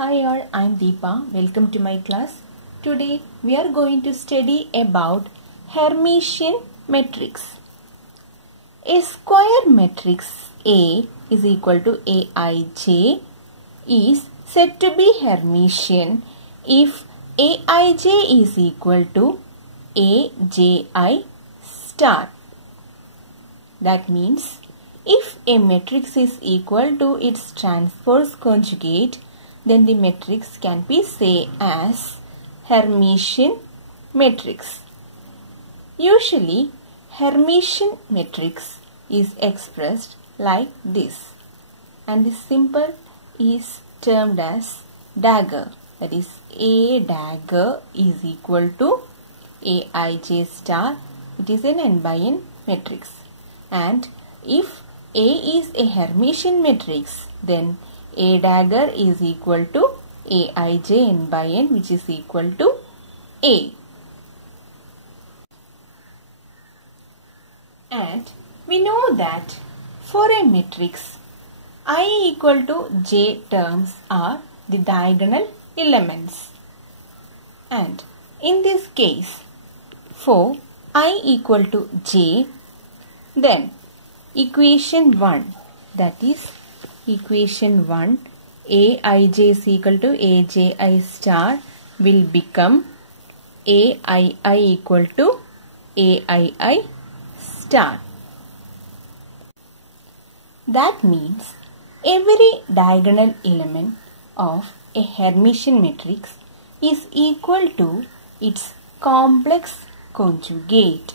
Hi all, I am Deepa. Welcome to my class. Today we are going to study about Hermitian matrix. A square matrix A is equal to Aij is said to be Hermitian if Aij is equal to Aj star. That means if a matrix is equal to its transpose conjugate, then the matrix can be said as Hermitian matrix. Usually, Hermitian matrix is expressed like this, and the symbol is termed as dagger. That is, A dagger is equal to Aij star. It is an n by n matrix. And if A is a Hermitian matrix, then A dagger is equal to Aij n by n, which is equal to A. And we know that for a matrix, I equal to j terms are the diagonal elements. And in this case, for I equal to j, then equation 1, that is equation 1, Aij is equal to Aj star will become Aii equal to Aii star. That means every diagonal element of a Hermitian matrix is equal to its complex conjugate,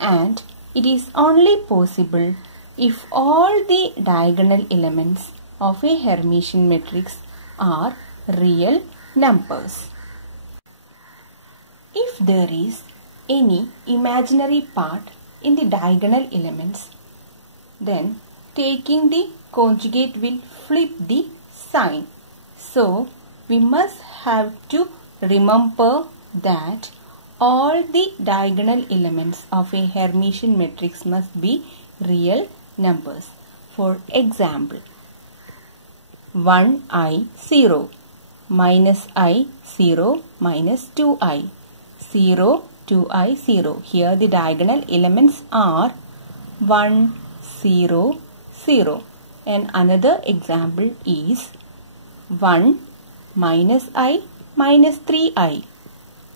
and it is only possible if all the diagonal elements of a Hermitian matrix are real numbers. If there is any imaginary part in the diagonal elements, then taking the conjugate will flip the sign. So, we must have to remember that all the diagonal elements of a Hermitian matrix must be real numbers. For example, 1i 0, minus I 0, minus 2i 0, 2i 0. Here the diagonal elements are 1, 0, 0. And another example is 1 minus I minus 3i,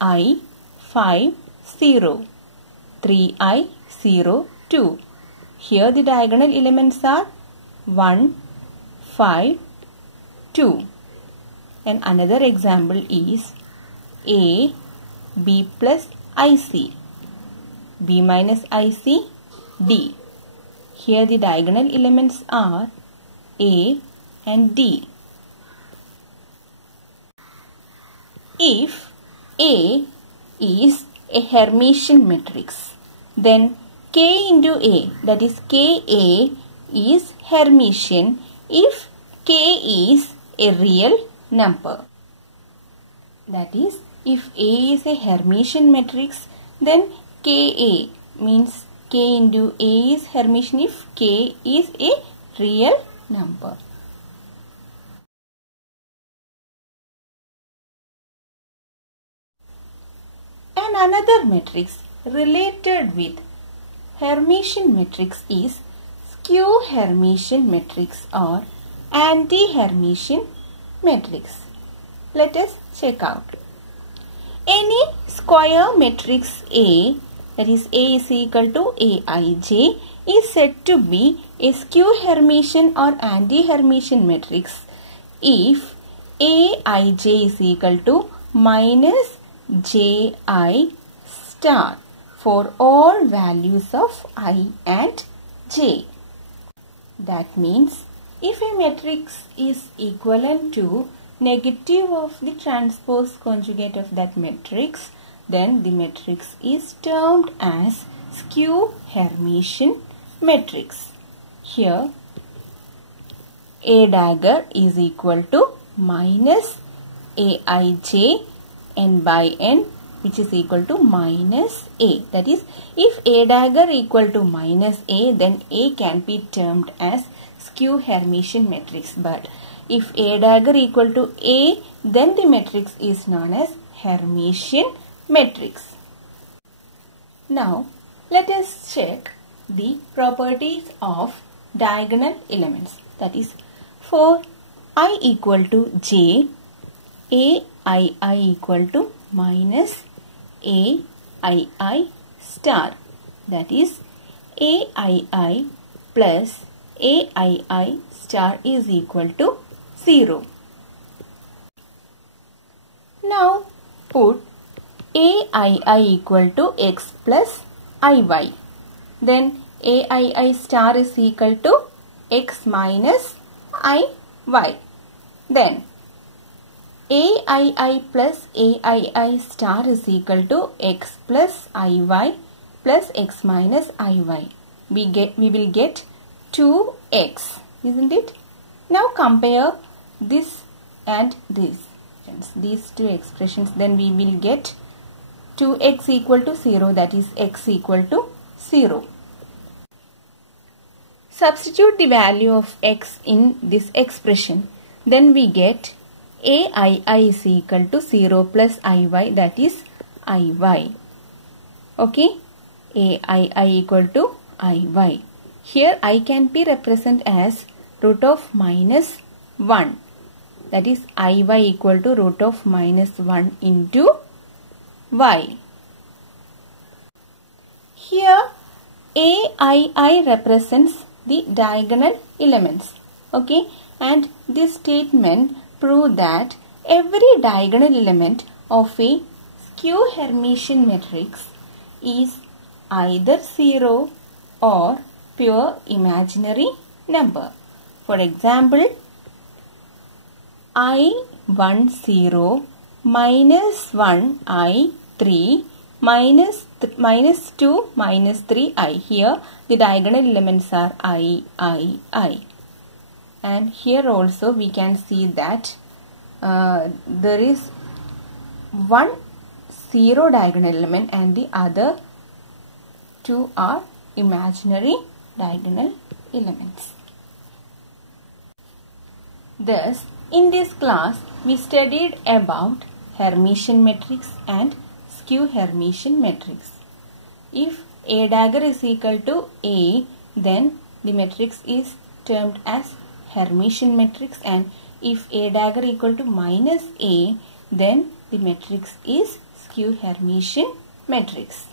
I 5, 0, 3i 0, 2. Here the diagonal elements are 1, 5, 2. And another example is A, B plus IC, B minus IC, D. Here the diagonal elements are A and D. If A is a Hermitian matrix, then K into A, that is Ka, is Hermitian if K is a real number. That is, if A is a Hermitian matrix, then Ka means K into A is Hermitian if K is a real number. And another matrix related with Hermitian matrix is skew Hermitian matrix or anti-Hermitian matrix. Let us check out. Any square matrix A, that is A is equal to Aij, is said to be a skew Hermitian or anti-Hermitian matrix if Aij is equal to minus Ji star for all values of I and j. That means if a matrix is equivalent to negative of the transpose conjugate of that matrix, then the matrix is termed as skew Hermitian matrix. Here, A dagger is equal to minus Aij n by n, which is equal to minus A. That is, if A dagger equal to minus A, then A can be termed as skew Hermitian matrix. But If A dagger equal to A, then the matrix is known as Hermitian matrix. Now, let us check the properties of diagonal elements. That is, for I equal to j, aii equal to minus aii star. That is, aii plus aii star is equal to 0. Now, put aii equal to x plus iy. Then aii star is equal to x minus iy. Then aii plus aii star is equal to x plus iy plus x minus iy. We will get 2x, isn't it? Now compare this and this. These two expressions, then we will get 2x equal to 0, that is x equal to 0. Substitute the value of x in this expression, then we get aii is equal to 0 plus iy, that is iy. Okay, aii equal to iy. Here I can be represented as root of minus 1. That is iy equal to root of minus 1 into y. Here aii represents the diagonal elements. Okay, and this statement proves that every diagonal element of a skew Hermitian matrix is either 0 or pure imaginary number. For example, I10 minus 1 I3 minus 2 minus 3 I. Here the diagonal elements are I. And here also we can see that there is one 0 diagonal element and the other two are imaginary diagonal elements. Thus, in this class, we studied about Hermitian matrix and skew Hermitian matrix. If A dagger is equal to A, then the matrix is termed as Hermitian matrix, and if A dagger equal to minus A, then the matrix is skew Hermitian matrix.